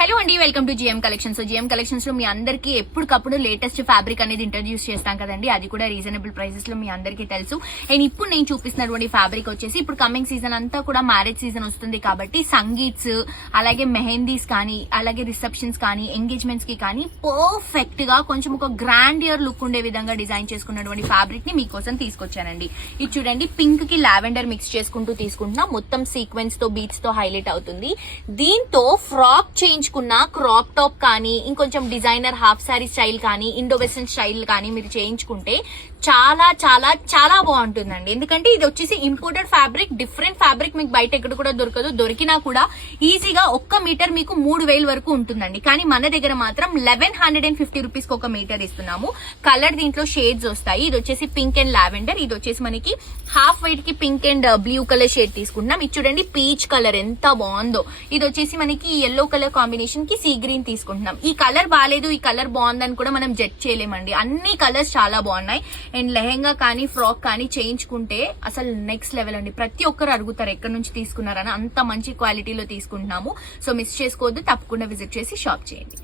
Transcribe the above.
Hello అండి, welcome to GM collections. GM collections లో మీ అందరికి ఎప్పటికప్పుడు లేటెస్ట్ ఫ్యాబ్రిక్ అనేది ఇంట్రడ్యూస్ చేస్తాం కదండి, అది కూడా రీజనబుల్ ప్రైసెస్ లో మీ అందరికీ తెలుసు. అండ్ ఇప్పుడు నేను చూపిస్తున్నటువంటి ఫ్యాబ్రిక్ వచ్చేసి ఇప్పుడు కమింగ్ సీజన్ అంతా కూడా మ్యారేజ్ సీజన్ వస్తుంది కాబట్టి సంగీత్స్, అలాగే మెహందీస్ కానీ, అలాగే రిసెప్షన్స్ కానీ, ఎంగేజ్మెంట్స్ కి కానీ పర్ఫెక్ట్ గా కొంచెం ఒక గ్రాండియర్ లుక్ ఉండే విధంగా డిజైన్ చేసుకున్నటువంటి ఫ్యాబ్రిక్ ని మీకోసం తీసుకొచ్చానండి. ఇది చూడండి, పింక్ కి లావెండర్ మిక్స్ చేసుకుంటూ తీసుకుంటున్నా, మొత్తం సీక్వెన్స్ తో బీట్స్ తో హైలైట్ అవుతుంది. దీంతో ఫ్రాక్ చేయించుకున్న క్రాప్ టాప్ కానీ, ఇంకొంచెం డిజైనర్ హాఫ్ సారీ స్టైల్ కానీ, ఇండో వెస్టర్న్ స్టైల్ కానీ మీరు చేయించుకుంటే చాలా చాలా చాలా బాగుంటుందండి. ఎందుకంటే ఇది వచ్చేసి ఇంపోర్టెడ్ ఫ్యాబ్రిక్, డిఫరెంట్ ఫ్యాబ్రిక్ మీకు బయట ఎక్కడ కూడా దొరకదు. దొరికినా కూడా ఈజీగా 1 మీటర్ మీకు 3000 వరకు ఉంటుందండి. కానీ మన దగ్గర మాత్రం 1150 రూపీస్ కి 1 మీటర్ ఇస్తున్నాము. కలర్ దీంట్లో షేడ్స్ వస్తాయి. ఇది వచ్చేసి పింక్ అండ్ లావెండర్, ఇది వచ్చేసి మనకి హాఫ్ వైట్ కి pink and blue colour shade తీసుకుంటున్నాం. ఇది చూడండి పీచ్ కలర్ ఎంత బాగుందో. ఇది వచ్చేసి మనకి ఎల్లో కలర్ కాంబినేషన్ కి సీ గ్రీన్ తీసుకుంటున్నాం. ఈ కలర్ బాగాలేదు, ఈ కలర్ బాగుందని కూడా మనం జడ్జ్ చేయలేమండి. అన్ని కలర్స్ చాలా బాగున్నాయి. అండ్ లెహెంగా కానీ, ఫ్రాక్ కానీ చేయించుకుంటే అసలు నెక్స్ట్ లెవెల్ అండి. ప్రతి ఒక్కరు అడుగుతారు ఎక్కడి నుంచి తీసుకున్నారని, అంత మంచి క్వాలిటీలో తీసుకుంటున్నాము. సో మిస్ చేసుకోవద్దు, తప్పకుండా విజిట్ చేసి షాప్ చేయండి.